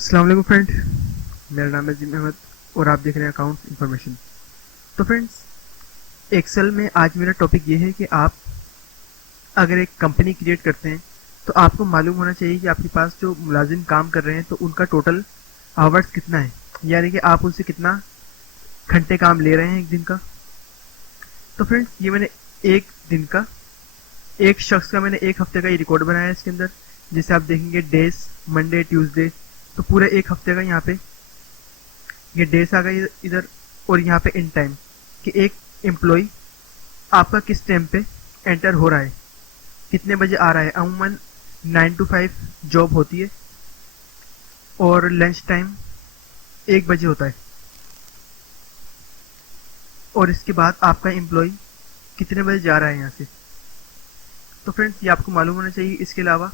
अस्सलाम वालेकुम फ्रेंड। मेरा नाम है जिम अहमद और आप देख रहे हैं अकाउंट इन्फॉर्मेशन। तो फ्रेंड्स, एक्सेल में आज मेरा टॉपिक ये है कि आप अगर एक कंपनी क्रिएट करते हैं तो आपको मालूम होना चाहिए कि आपके पास जो मुलाजिम काम कर रहे हैं तो उनका टोटल आवर्स कितना है, यानी कि आप उनसे कितना घंटे काम ले रहे हैं एक दिन का। तो फ्रेंड्स, ये मैंने एक दिन का, एक शख्स का मैंने एक हफ्ते का ये रिकॉर्ड बनाया है इसके अंदर। जिसे आप देखेंगे डेज, मंडे, ट्यूसडे, तो पूरे एक हफ्ते का यहाँ पे ये डेज आ गई इधर। और यहाँ पे इन टाइम कि एक एम्प्लॉय आपका किस टाइम पे एंटर हो रहा है, कितने बजे आ रहा है। अमूमन 9 to 5 जॉब होती है और लंच टाइम 1 बजे होता है। और इसके बाद आपका एम्प्लॉय कितने बजे जा रहा है यहाँ से। तो फ्रेंड्स, ये आपको मालूम होना चाहिए। इसके अलावा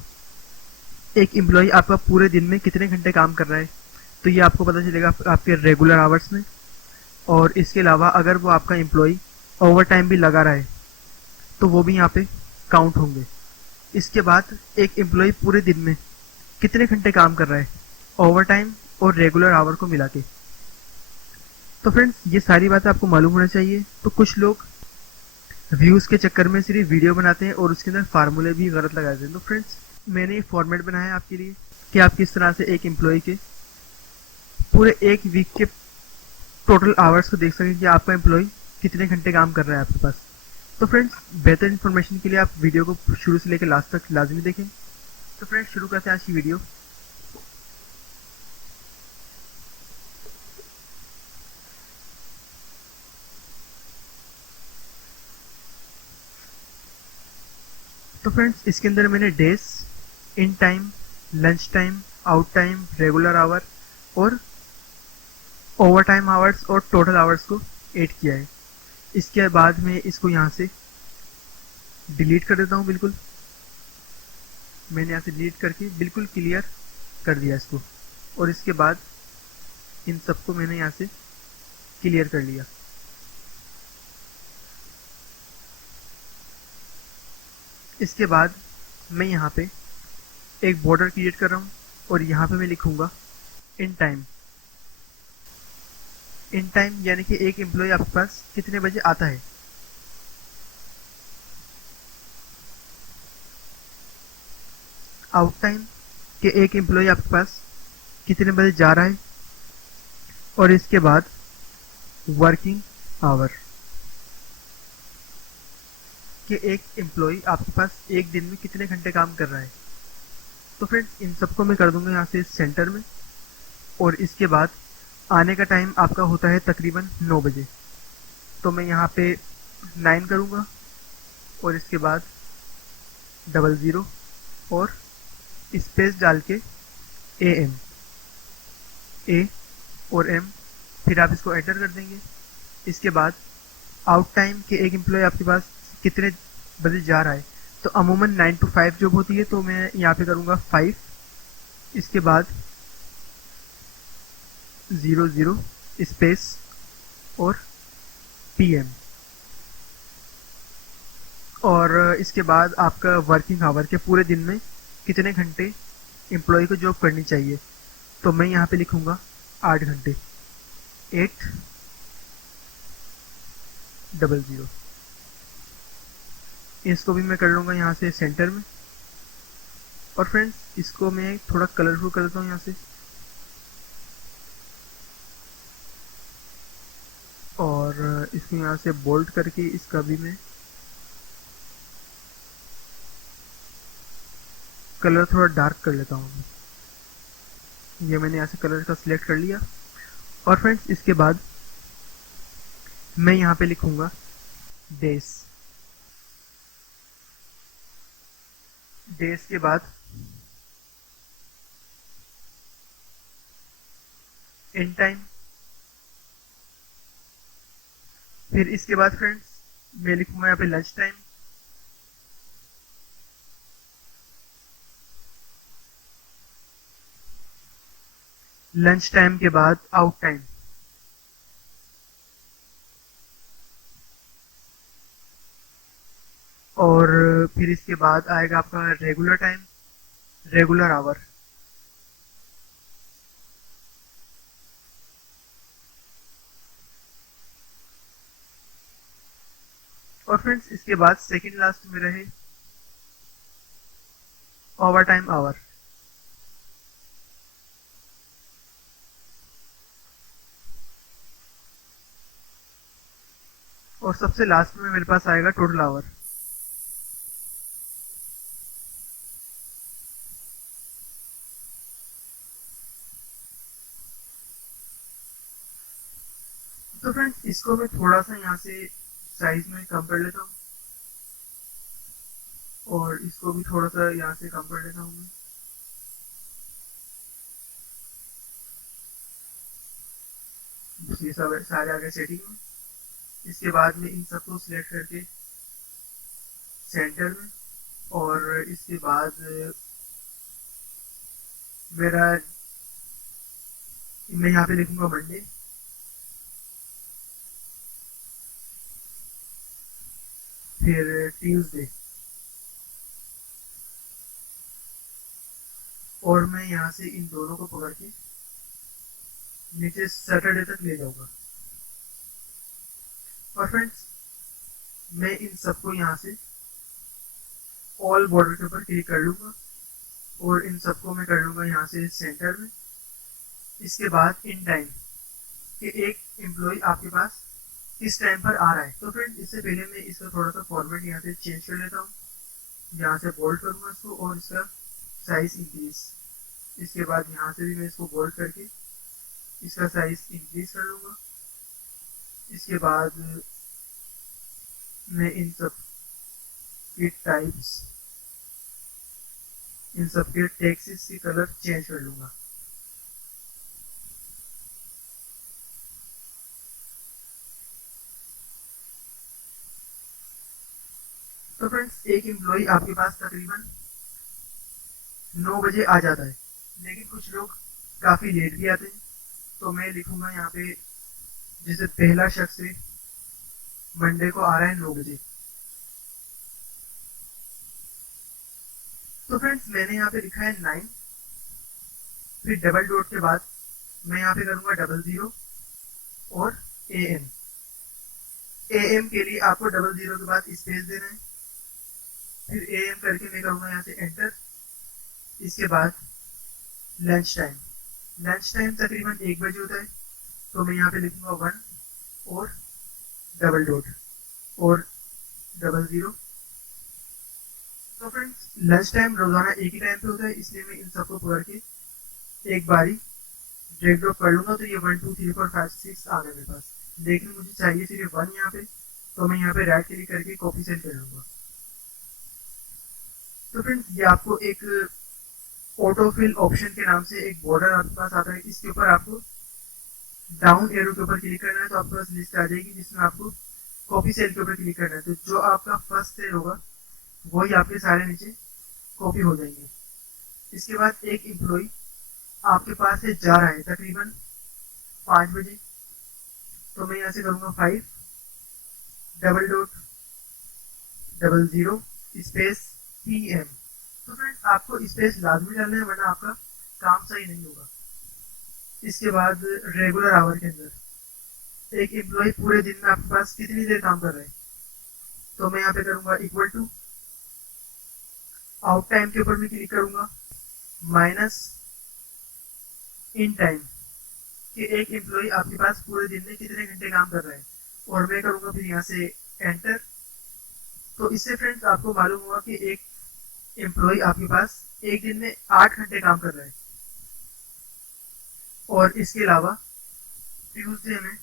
एक एम्प्लॉय आपका पूरे दिन में कितने घंटे काम कर रहा है, तो ये आपको पता चलेगा आपके रेगुलर आवर्स में। और इसके अलावा अगर वो आपका एम्प्लॉय ओवर टाइम भी लगा रहा है तो वो भी यहाँ पे काउंट होंगे। इसके बाद एक एम्प्लॉय पूरे दिन में कितने घंटे काम कर रहा है, ओवर टाइम और रेगुलर आवर को मिला के। तो फ्रेंड्स, ये सारी बातें आपको मालूम होना चाहिए। तो कुछ लोग व्यूज़ के चक्कर में सिर्फ वीडियो बनाते हैं और उसके अंदर फार्मूले भी गलत लगा देते हैं। तो फ्रेंड्स, मैंने ये फॉर्मेट बनाया है आपके लिए कि आप किस तरह से एक एम्प्लॉय के पूरे एक वीक के टोटल आवर्स को देख सकें कि आपका एम्प्लॉय कितने घंटे काम कर रहा है आपके पास। तो फ्रेंड्स, बेहतर इन्फॉर्मेशन के लिए आप वीडियो को शुरू से लेकर लास्ट तक लाजमी देखें। तो फ्रेंड्स, शुरू करते हैं आज की वीडियो। तो फ्रेंड्स, इसके अंदर मैंने days, in time, lunch time, out time, regular hour और ओवर टाइम आवर्स और टोटल आवर्स को ऐड किया है। इसके बाद मैं इसको यहाँ से डिलीट कर देता हूँ। बिल्कुल मैंने यहाँ से डिलीट करके बिल्कुल क्लियर कर दिया इसको। और इसके बाद इन सबको मैंने यहाँ से क्लियर कर लिया। इसके बाद मैं यहाँ पे एक बॉर्डर क्रिएट कर रहा हूँ और यहाँ पे मैं लिखूंगा इन टाइम। इन टाइम यानी कि एक एम्प्लॉय आपके पास कितने बजे आता है। आउट टाइम कि एक एम्प्लॉय आपके पास कितने बजे जा रहा है। और इसके बाद वर्किंग आवर कि एक एम्प्लॉय आपके पास एक दिन में कितने घंटे काम कर रहा है। तो फ्रेंड्स, इन सबको मैं कर दूंगा यहाँ से सेंटर में। और इसके बाद आने का टाइम आपका होता है तकरीबन 9 बजे, तो मैं यहाँ पे 9 करूँगा और इसके बाद 00 और स्पेस डाल के AM, ए और एम, फिर आप इसको एंटर कर देंगे। इसके बाद आउट टाइम के एक एम्प्लॉय आपके पास कितने बजे जा रहा है, तो अमूमन 9 to 5 जॉब होती है, तो मैं यहाँ पे करूँगा 5। इसके बाद 00 स्पेस और PM। और इसके बाद आपका वर्किंग आवर के पूरे दिन में कितने घंटे एम्प्लॉय को जॉब करनी चाहिए, तो मैं यहाँ पे लिखूँगा 8 घंटे, 800। इसको भी मैं कर लूँगा यहाँ से सेंटर में। और फ्रेंड्स, इसको मैं थोड़ा कलरफुल कर देता हूँ यहाँ से। और इसको यहाँ से बोल्ड करके इसका भी मैं कलर थोड़ा डार्क कर लेता हूँ। ये मैंने यहाँ से कलर का सिलेक्ट कर लिया। और फ्रेंड्स, इसके बाद मैं यहाँ पे लिखूँगा डेज। डेज के बाद इन टाइम, फिर इसके बाद फ्रेंड्स मैं लिखूँगा यहाँ पे लंच टाइम। लंच टाइम के बाद आउट टाइम। और फिर इसके बाद आएगा आपका रेगुलर टाइम, रेगुलर आवर। और फ्रेंड्स इसके बाद सेकंड लास्ट में रहे ओवर टाइम आवर। और सबसे लास्ट में मेरे पास आएगा टोटल आवर। तो फ्रेंड्स इसको मैं थोड़ा सा यहाँ से साइज में कम कर लेता हूँ और इसको भी थोड़ा सा यहाँ से कम कर लेता हूँ मैं। ये सब सारे आगे सेटिंग में। इसके बाद में इन सबको सिलेक्ट करके सेंटर में, और इसके बाद मेरा मैं यहाँ पे लिखूंगा मंडे, फिर ट्यूसडे, और मैं यहाँ से इन दोनों को पकड़ के नीचे सैटरडे तक ले जाऊंगा। और फ्रेंड्स मैं इन सबको यहाँ से ऑल बॉर्डर के ऊपर क्लिक कर लूंगा और इन सबको मैं कर लूंगा यहाँ से सेंटर में। इसके बाद इन टाइम कि एक एम्प्लॉय आपके पास किस टाइम पर आ रहा है। तो फ्रेंड्स इससे पहले मैं इसका थोड़ा सा फॉर्मेट यहाँ से चेंज कर लेता हूँ। यहाँ से बोल्ड करूंगा इसको और इसका साइज इंक्रीज। इसके बाद यहाँ से भी मैं इसको बोल्ड करके इसका साइज इंक्रीज कर लूंगा। इसके बाद मैं इन सब के टाइप्स, इन सब के टेक्स्ट की कलर चेंज कर लूंगा। तो फ्रेंड्स एक एम्प्लॉय आपके पास तकरीबन 9 बजे आ जाता है, लेकिन कुछ लोग काफी लेट भी आते हैं। तो मैं लिखूंगा यहाँ पे जैसे पहला शख्स है मंडे को आ रहा है 9 बजे। तो फ्रेंड्स मैंने यहाँ पे लिखा है 9, फिर डबल डॉट के बाद मैं यहाँ पे करूंगा 00 और AM। AM के लिए आपको 00 के बाद स्पेस देना है, फिर AM करके मैं करूंगा यहाँ से एंटर। इसके बाद लंच टाइम, लंच टाइम तकरीबन 1 बजे होता है, तो मैं यहाँ पे लिखूंगा 1 और डबल डॉट और 00। तो फ्रेंड्स लंच टाइम रोजाना एक ही टाइम पे होता है, इसलिए मैं इन सबको पकड़ के एक बारी ड्रैग ड्रॉप कर लूंगा। तो ये 1 2 3 4 5 6 आ गए मेरे पास, लेकिन मुझे चाहिए सिर्फ 1 यहाँ पे, तो मैं यहाँ पे राइट क्लिक करके कॉपी सेंड कर लूंगा। तो फ्रेंड्स ये आपको एक ऑटोफिल ऑप्शन के नाम से एक बॉर्डर आपके पास आता है। इसके ऊपर आपको डाउन एरो के ऊपर क्लिक करना है, तो आपके पास लिस्ट आ जाएगी जिसमें आपको कॉपी सेल के ऊपर क्लिक करना है। तो जो आपका फर्स्ट सेल होगा वही आपके सारे नीचे कॉपी हो जाएंगे। इसके बाद एक एम्प्लॉय आपके पास से जा रहा है तकरीबन 5 बजे, तो मैं यहाँ से करूंगा 5 डबल डॉट 00 स्पेस PM। तो फ्रेंड्स आपको स्पेस लाजमी डालना है, वरना आपका काम सही नहीं होगा। इसके बाद रेगुलर आवर के अंदर एक एम्प्लॉय पूरे दिन में आपके पास कितनी देर काम कर रहा है, तो मैं यहाँ पे करूंगा इक्वल टू आउट टाइम के ऊपर मैं क्लिक करूंगा माइनस इन टाइम कि एक एम्प्लॉय आपके पास पूरे दिन में कितने घंटे काम कर रहा है, और मैं करूंगा फिर यहाँ से एंटर। तो इससे फ्रेंड्स आपको मालूम हुआ कि एक एम्प्लॉय आपके पास एक दिन में 8 घंटे काम कर रहा है। और इसके अलावा ट्यूसडे में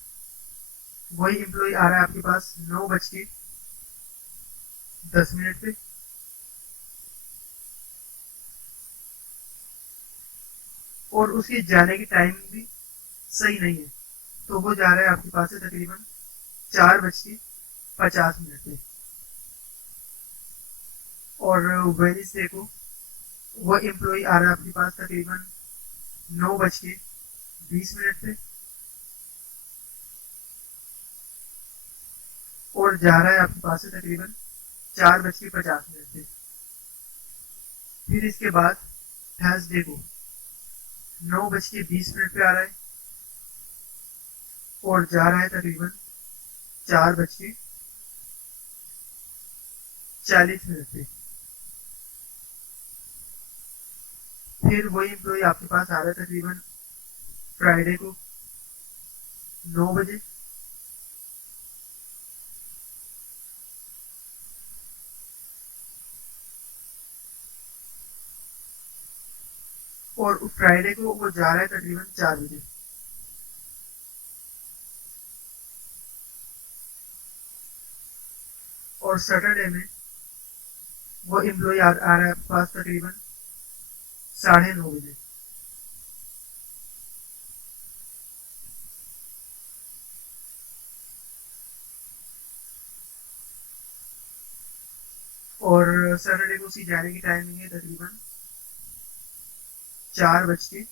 वही एम्प्लॉय आ रहा है आपके पास 9:10 पे, और उसके जाने की टाइम भी सही नहीं है, तो वो जा रहा है आपके पास से तकरीबन 4:50 पे। और वेडनेसडे को वो एम्प्लॉय आ रहा है आपके पास तकरीबन 9:20 पे, और जा रहा है आपके पास से तकरीबन 4:50 पे। फिर इसके बाद थर्सडे को 9:20 पे आ रहा है और जा रहा है तकरीबन 4:50 40 मिनट पे। फिर वही एम्प्लॉय आपके पास आ रहा है तकरीबन फ्राइडे को 9 बजे। और फ्राइडे को वो जा रहा है तकरीबन 4 बजे। और सैटरडे में वो एम्प्लॉय आ रहा है आपके पास तकरीबन 9:30 बजे। और सैटरडे को उसकी जाने की टाइमिंग है तकरीबन 4:30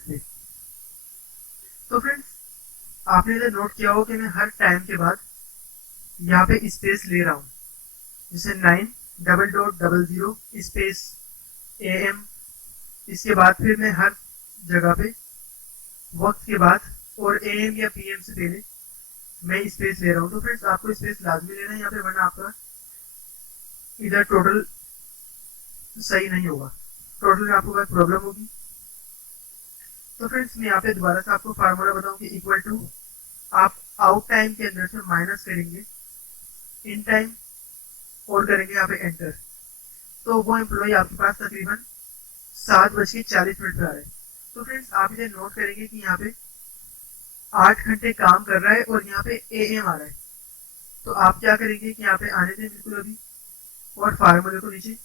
पे। तो फ्रेंड्स, आपने इधर नोट किया हो कि मैं हर टाइम के बाद यहाँ पे स्पेस ले रहा हूँ, जैसे 9:00 स्पेस AM। इसके बाद फिर मैं हर जगह पे वक्त के बाद और AM या PM से पहले मैं स्पेस ले रहा हूँ। तो फ्रेंड्स, आपको स्पेस लाजमी लेना है यहाँ पे, वरना आपका इधर टोटल सही नहीं होगा, टोटल में आपको बहुत प्रॉब्लम होगी। तो फ्रेंड्स, मैं यहाँ पे दोबारा से आपको फार्मूला बताऊं कि इक्वल टू आप आउट टाइम के अंदर से माइनस करेंगे इन टाइम और करेंगे यहाँ पे एंटर। तो वो एम्प्लॉय आपके पास तकरीबन 7:40 पे आ रहा है। तो फ्रेंड्स, आप इसे नोट करेंगे कि यहाँ पे 8 घंटे काम कर रहा है और यहाँ पे AM आ रहा है। तो आप क्या करेंगे कि यहाँ पे आने दें बिल्कुल अभी, और फार्मूले को नीचे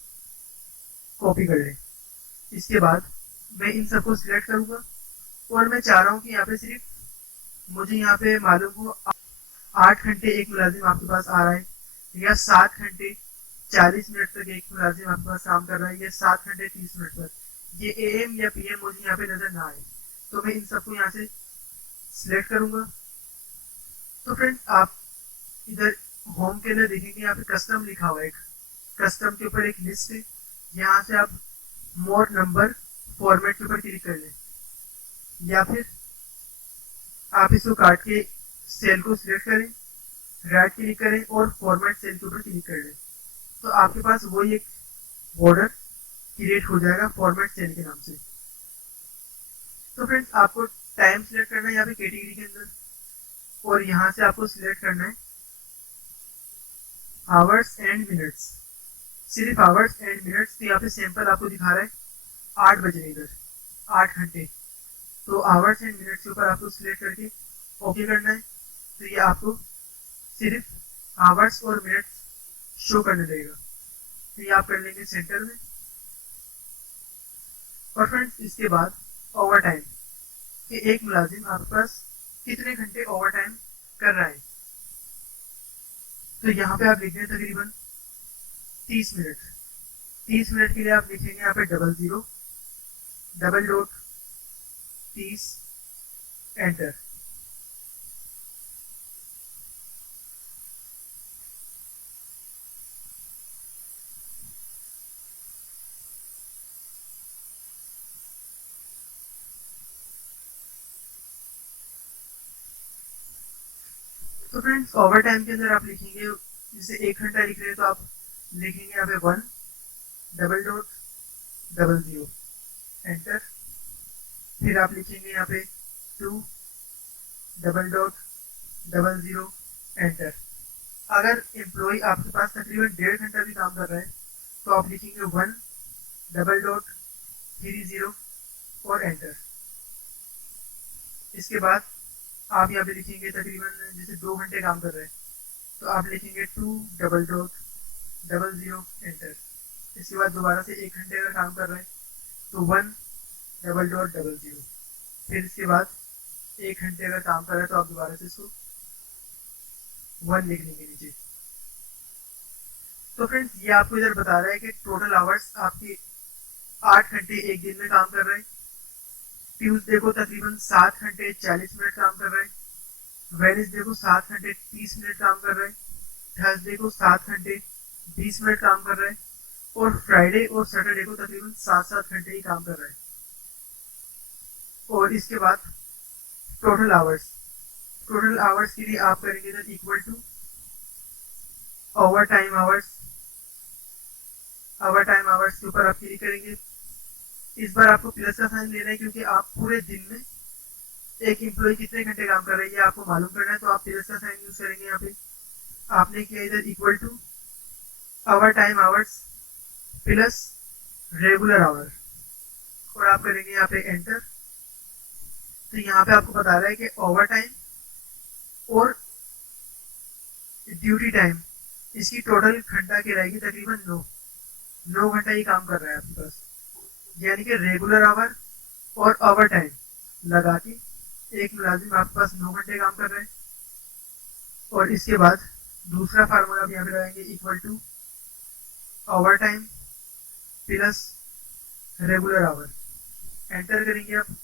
कॉपी कर लें। इसके बाद मैं इन सबको सिलेक्ट करूंगा और मैं चाह रहा हूँ कि यहाँ पे सिर्फ मुझे यहाँ पे मालूम हो 8 घंटे एक मुलाजिम आपके पास आ रहा है, या 7 घंटे 40 मिनट तक एक मुलाजिम आपके पास काम कर रहा है, या 7 घंटे 30 मिनट पर। ये AM या PM मुझे यहाँ पे नजर ना आए, तो मैं इन सबको यहाँ से सिलेक्ट करूंगा। तो फ्रेंड्स, आप इधर होम के लिए देखेंगे यहाँ पे कस्टम लिखा हुआ है, एक कस्टम के ऊपर एक लिस्ट है। यहाँ से आप मोर नंबर फॉर्मेट के ऊपर क्लिक कर लें, या फिर आप इसको काट के सेल को सिलेक्ट करें, राइट क्लिक करें और फॉर्मेट सेल के ऊपर क्लिक कर लें। तो आपके पास वही एक बॉर्डर क्रिएट हो जाएगा फॉर्मेट सेल के नाम से। तो फ्रेंड्स, आपको टाइम सिलेक्ट करना है यहाँ पे कैटेगरी के अंदर, और यहाँ से आपको सिलेक्ट करना है आवर्स एंड मिनट्स, सिर्फ आवर्स एंड मिनट्स। तो यहाँ पे सैंपल आपको दिखा रहा है 8 बजे इधर 8 घंटे। तो आवर्स एंड मिनट्स के ऊपर आपको सिलेक्ट करके ओके करना है। तो ये आपको सिर्फ आवर्स और मिनट्स शो करने देगा। तो ये आप कर लेंगे सेंटर में। और फ्रेंड्स, इसके बाद ओवर टाइम कि एक मुलाजिम आपके पास कितने घंटे ओवर टाइम कर रहा है। तो यहाँ पे आप लिखेंगे तकरीबन 30 मिनट। 30 मिनट के लिए आप लिखेंगे यहाँ पे 00:30 एंटर। तो फ्रेंड्स, ओवर टाइम के अंदर आप लिखेंगे, जैसे 1 घंटा लिख रहे हैं तो आप लिखेंगे यहाँ पे 1:00 एंटर। फिर आप लिखेंगे यहाँ पे 2:00 एंटर। अगर एम्प्लॉय आपके पास तकरीबन 1.5 घंटा भी काम कर रहा है तो आप लिखेंगे 1:30 और एंटर। इसके बाद आप यहाँ पे लिखेंगे तकरीबन जैसे 2 घंटे काम कर रहे हैं तो आप लिखेंगे 2:00 एंटर। इसके बाद दोबारा से 1 घंटे का काम कर रहे हैं तो 1:00। फिर इसके बाद 1 घंटे का काम कर रहे हैं तो आप दोबारा से इसको 1 लिख लेंगे नीचे। तो फ्रेंड्स, ये आपको इधर बता रहा है कि टोटल आवर्स आपके 8 घंटे एक दिन में काम कर रहे हैं। ट्यूसडे को तकरीबन 7 घंटे 40 मिनट काम कर रहे हैं, वेडनेसडे को 7 घंटे 30 मिनट काम कर रहे हैं, थर्सडे को 7 घंटे 20 मिनट काम कर रहे हैं, और फ्राइडे और सैटरडे को तकरीबन 7-7 घंटे ही काम कर रहे हैं। और इसके बाद टोटल आवर्स के लिए आप करेंगे इधर equal to overtime hours, overtime hours के ऊपर आप क्लिक करेंगे। इस बार आपको प्लस का साइन लेना है क्योंकि आप पूरे दिन में एक एम्प्लॉय कितने घंटे काम कर रही है आपको मालूम करना है, तो आप प्लस का साइन यूज करेंगे। यहाँ पे आपने किया इधर equal to overtime hours plus regular hour, और आप करेंगे यहाँ पे एंटर। तो यहाँ पे आपको बता रहा है कि ओवर टाइम और ड्यूटी टाइम इसकी टोटल घंटा की रहेगी तकरीबन 9 घंटा ही काम कर रहा है आपके पास, यानी कि रेगुलर आवर और ओवर टाइम लगा के एक मुलाजिम आपके पास 9 घंटे काम कर रहा है। और इसके बाद दूसरा फार्मूला भी यहाँ पे लगाएंगे equal to overtime plus regular hour, enter करेंगे आप।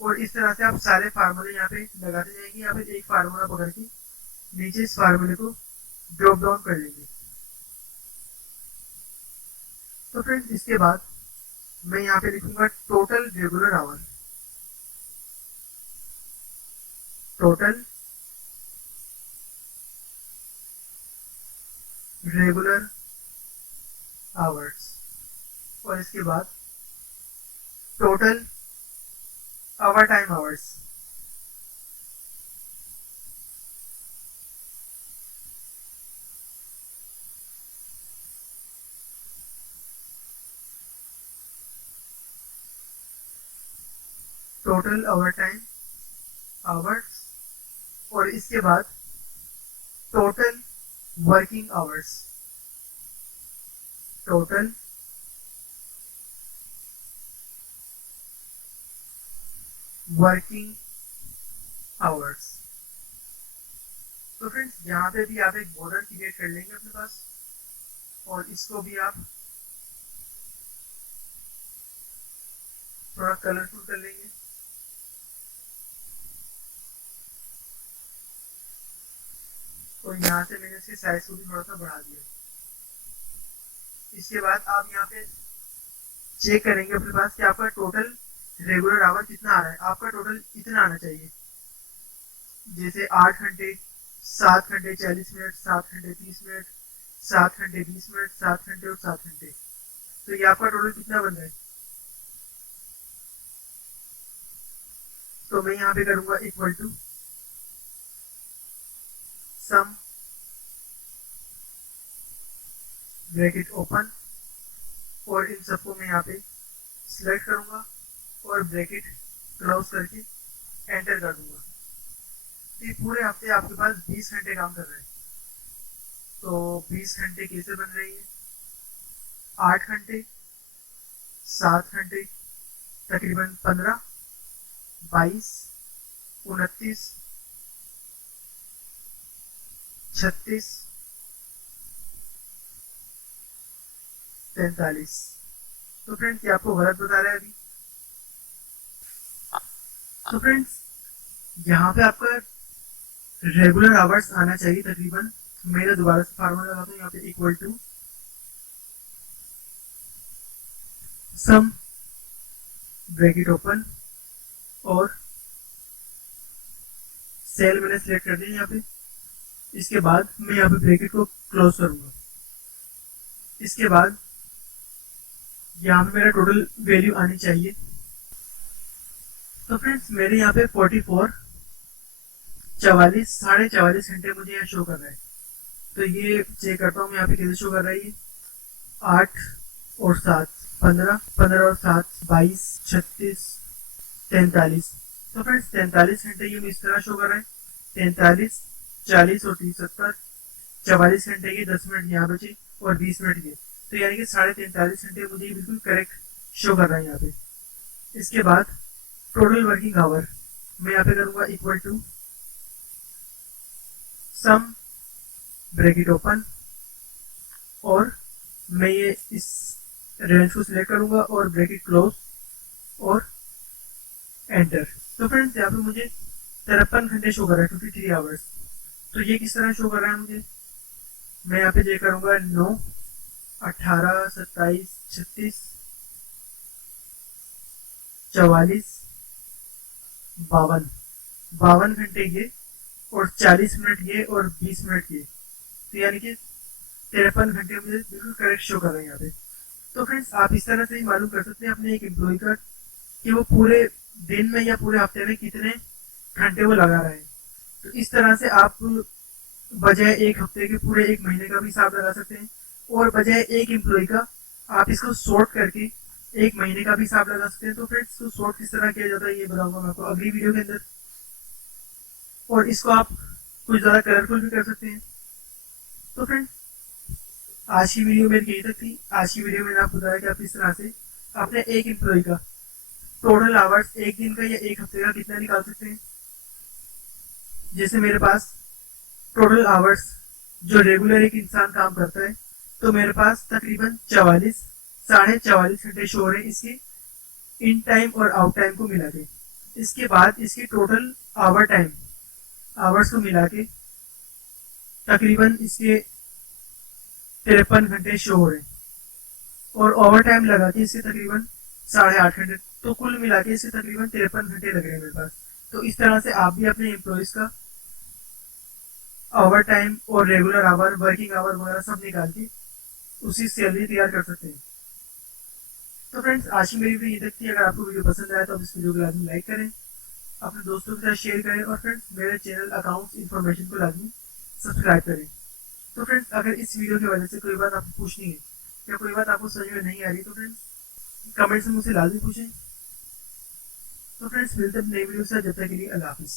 और इस तरह से आप सारे फार्मूले यहाँ पे लगाते जाएंगे। यहाँ पे एक फार्मूला पकड़ के नीचे इस फार्मूले को ड्रॉप डाउन कर लेंगे। तो फ्रेंड्स इसके बाद मैं यहाँ पे लिखूंगा total regular hour, total regular hours, और इसके बाद total overtime hours, total overtime hours, और इसके बाद total working hours, total working hours. तो फ्रेंड्स यहाँ पे भी आप एक बॉर्डर क्रिएट कर लेंगे अपने पास, और इसको भी आप थोड़ा कलरफुल कर लेंगे। और यहाँ से मैंने इसके साइज को भी थोड़ा सा बढ़ा दिया। इसके बाद आप यहाँ पे चेक करेंगे अपने पास कि आपका टोटल रेगुलर आवर कितना आ रहा है। आपका टोटल इतना आना चाहिए, जैसे 8 घंटे, 7 घंटे 40 मिनट, 7 घंटे 30 मिनट, 7 घंटे 20 मिनट, 7 घंटे और 7 घंटे। तो ये आपका टोटल कितना बन रहा है। तो मैं यहाँ पे करूंगा equal to sum bracket open, और इन सबको मैं यहाँ पे सिलेक्ट करूंगा और ब्रैकेट क्लोज करके एंटर कर दूंगा। तो पूरे हफ्ते आपके पास 20 घंटे काम कर रहे हैं। तो 20 घंटे कैसे बन रही है, 8 घंटे, 7 घंटे तकरीबन 15, 22, 29, 36, 43। तो फ्रेंड्स ये आपको गलत बता रहा है अभी। तो फ्रेंड्स यहाँ पे आपका रेगुलर आवर्स आना चाहिए तकरीबन, मेरा दोबारा से फार्मूला लगाता हूँ यहाँ पे equal to sum bracket open, और सेल मैंने सिलेक्ट कर दिया यहाँ पे। इसके बाद मैं यहाँ पे ब्रैकेट को क्लोज करूंगा। इसके बाद यहाँ पे मेरा टोटल वैल्यू आनी चाहिए। तो फ्रेंड्स मेरे यहाँ पे 44, 44, साढ़े 44 घंटे मुझे यहाँ शो कर रहा है। तो ये चेक करता हूँ मैं यहाँ पे कैसे शो कर रहा है। ये 8 और 7 15, 15 और 7 22, 36, 43। तो फ्रेंड्स 43 घंटे ये इस तरह शो कर रहा है। 43, 40 और 30 70, 44 घंटे के 10 मिनट यहाँ बचे और 20 मिनट के, तो यानी कि 43.5 घंटे मुझे बिल्कुल करेक्ट शो कर रहा है यहाँ पे। इसके बाद टोटल वर्किंग आवर मैं यहाँ पे करूंगा equal to sum bracket open, और मैं ये इस रेंज को सिलेक्ट करूंगा और ब्रैकेट क्लोज और एंटर। तो फ्रेंड्स यहाँ पे मुझे 53 घंटे शो कर रहा है, 53 आवर्स। तो ये किस तरह शो कर रहा है मुझे, मैं यहाँ पे चेक करूंगा 9, 18, 27, 36, 44, 52, 52 घंटे ये और 40 मिनट ये और 20 मिनट ये, तो यानी कि 53 घंटे मुझे बिल्कुल करेक्ट शो कर रहे हैं यहाँ पे। तो फ्रेंड्स आप इस तरह से ही मालूम कर सकते हैं अपने एक एम्प्लॉय का कि वो पूरे दिन में या पूरे हफ्ते में कितने घंटे वो लगा रहे हैं। तो इस तरह से आप बजाय एक हफ्ते के पूरे एक महीने का भी हिसाब लगा सकते हैं, और बजाय एक एम्प्लॉय का आप इसको सॉर्ट करके एक महीने का भी हिसाब लगा सकते हैं। तो फ्रेंड्स तो सॉर्ट किस तरह किया जाता है ये बताऊंगा मैं आपको अगली वीडियो के अंदर, और इसको आप कुछ ज़्यादा कलरफुल भी कर सकते हैं। तो फ्रेंड्स आज की वीडियो मेरी यही तक थी। आज की वीडियो में मैंने आपको बताया कि आप इस तरह से अपने एक एम्प्लॉय का टोटल आवर्स एक दिन का या एक हफ्ते का कितना निकाल सकते हैं। जैसे मेरे पास टोटल आवर्स जो रेगुलर एक इंसान काम करता है, तो मेरे पास तकरीबन 44 साढ़े 44 घंटे शो हो रहे हैं इसके इन टाइम और आउट टाइम को मिला के। इसके बाद इसकी टोटल आवर टाइम आवर्स को मिला के तकरीबन इसके 53 घंटे शो हो रहे हैं, और ओवर टाइम लगा के इसके तकरीबन साढ़े 8 घंटे, तो कुल मिला के इसके तकरीबन 53 घंटे लग रहे हैं मेरे पास। तो इस तरह से आप भी अपने एम्प्लॉयज का ओवर टाइम और रेगुलर आवर वर्किंग आवर वगैरह सब निकाल के उसी सैलरी तैयार कर सकते हैं। तो फ्रेंड्स आज की मेरी वीडियो ये तक थी। अगर आपको वीडियो पसंद आया तो आप इस वीडियो को लाजमी लाइक करें, अपने दोस्तों के साथ शेयर करें, और फ्रेंड्स मेरे चैनल अकाउंट्स इन्फॉर्मेशन को लाजमी सब्सक्राइब करें। तो फ्रेंड्स अगर इस वीडियो की वजह से कोई बात आपको पूछनी है या कोई बात आपको समझ में नहीं आ रही तो फ्रेंड्स कमेंट्स में मुझसे लाजमी पूछें। तो फ्रेंड्स मिलते हैं नई वीडियो से, जब तक के लिए अल्लाह हाफिज़।